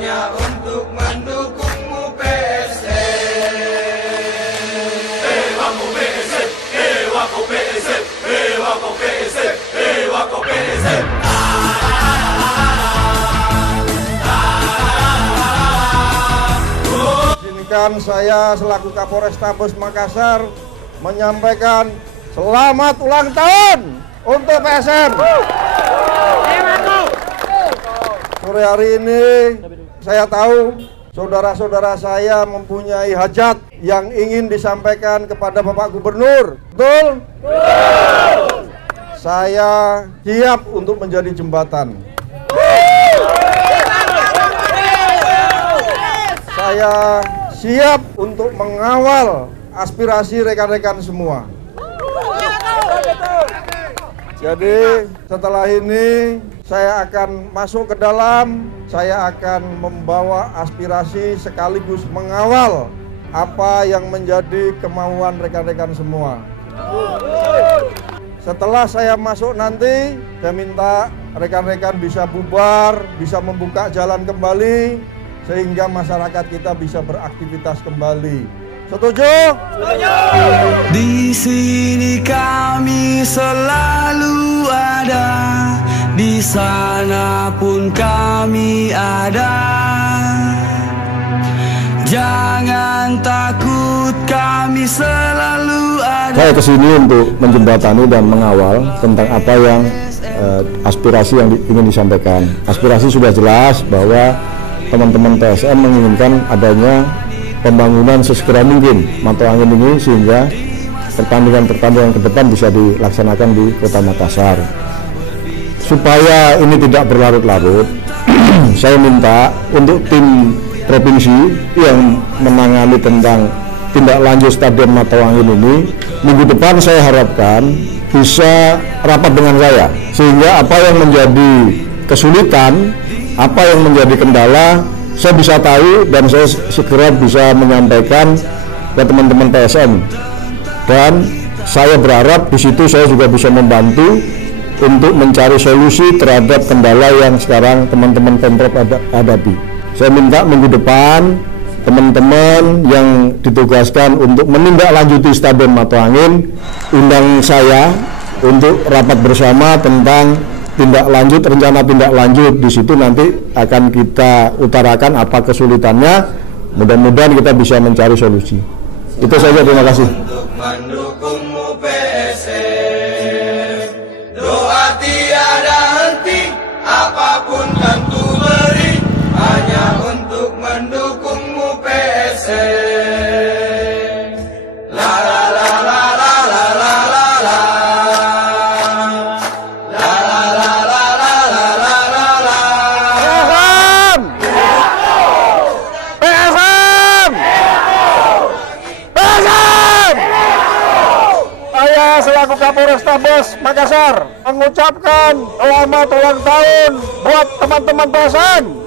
hanya untuk mendukungmu PSM. Wako PSM, wako PSM, wako PSM, wako PSM. Izinkan saya selaku Kapolrestabes Makassar menyampaikan selamat ulang tahun untuk PSM. Sore hari ini saya tahu saudara-saudara saya mempunyai hajat yang ingin disampaikan kepada Bapak Gubernur. Betul? Betul. Saya siap untuk menjadi jembatan. Saya siap untuk mengawal aspirasi rekan-rekan semua. Jadi setelah ini saya akan masuk ke dalam, saya akan membawa aspirasi sekaligus mengawal apa yang menjadi kemauan rekan-rekan semua. Setelah saya masuk nanti, saya minta rekan-rekan bisa bubar, bisa membuka jalan kembali, sehingga masyarakat kita bisa beraktivitas kembali. Setuju? Setuju! Di sini kami selalu ada, di sana pun kami ada. Jangan takut, kami selalu ada. Saya kesini untuk menjembatani dan mengawal tentang apa yang aspirasi yang ingin disampaikan. Aspirasi sudah jelas bahwa teman-teman PSM menginginkan adanya pembangunan sesegera mungkin Mata Angin ini, sehingga pertandingan-pertandingan ke depan bisa dilaksanakan di Kota Makassar. Supaya ini tidak berlarut-larut, saya minta untuk tim provinsi yang menangani tentang tindak lanjut Stadion Mata Angin ini, minggu depan saya harapkan bisa rapat dengan saya, sehingga apa yang menjadi kesulitan, apa yang menjadi kendala, saya bisa tahu dan saya segera bisa menyampaikan ke teman-teman PSM. Dan saya berharap di situ saya juga bisa membantu untuk mencari solusi terhadap kendala yang sekarang teman-teman Pemprov hadapi. Saya minta minggu depan teman-teman yang ditugaskan untuk menindaklanjuti Stadion Mata Angin undang saya untuk rapat bersama tentang rencana tindak lanjut. Di situ nanti akan kita utarakan apa kesulitannya, mudah-mudahan kita bisa mencari solusi. Itu saja, terima kasih. Untuk mendukungmu PSM, doa tiada henti, apapun kan ku beri, hanya untuk mendukungmu PSM. La la la la la la la la la. Saya selaku Kapolrestabes Makassar mengucapkan selamat ulang tahun buat teman-teman PSM.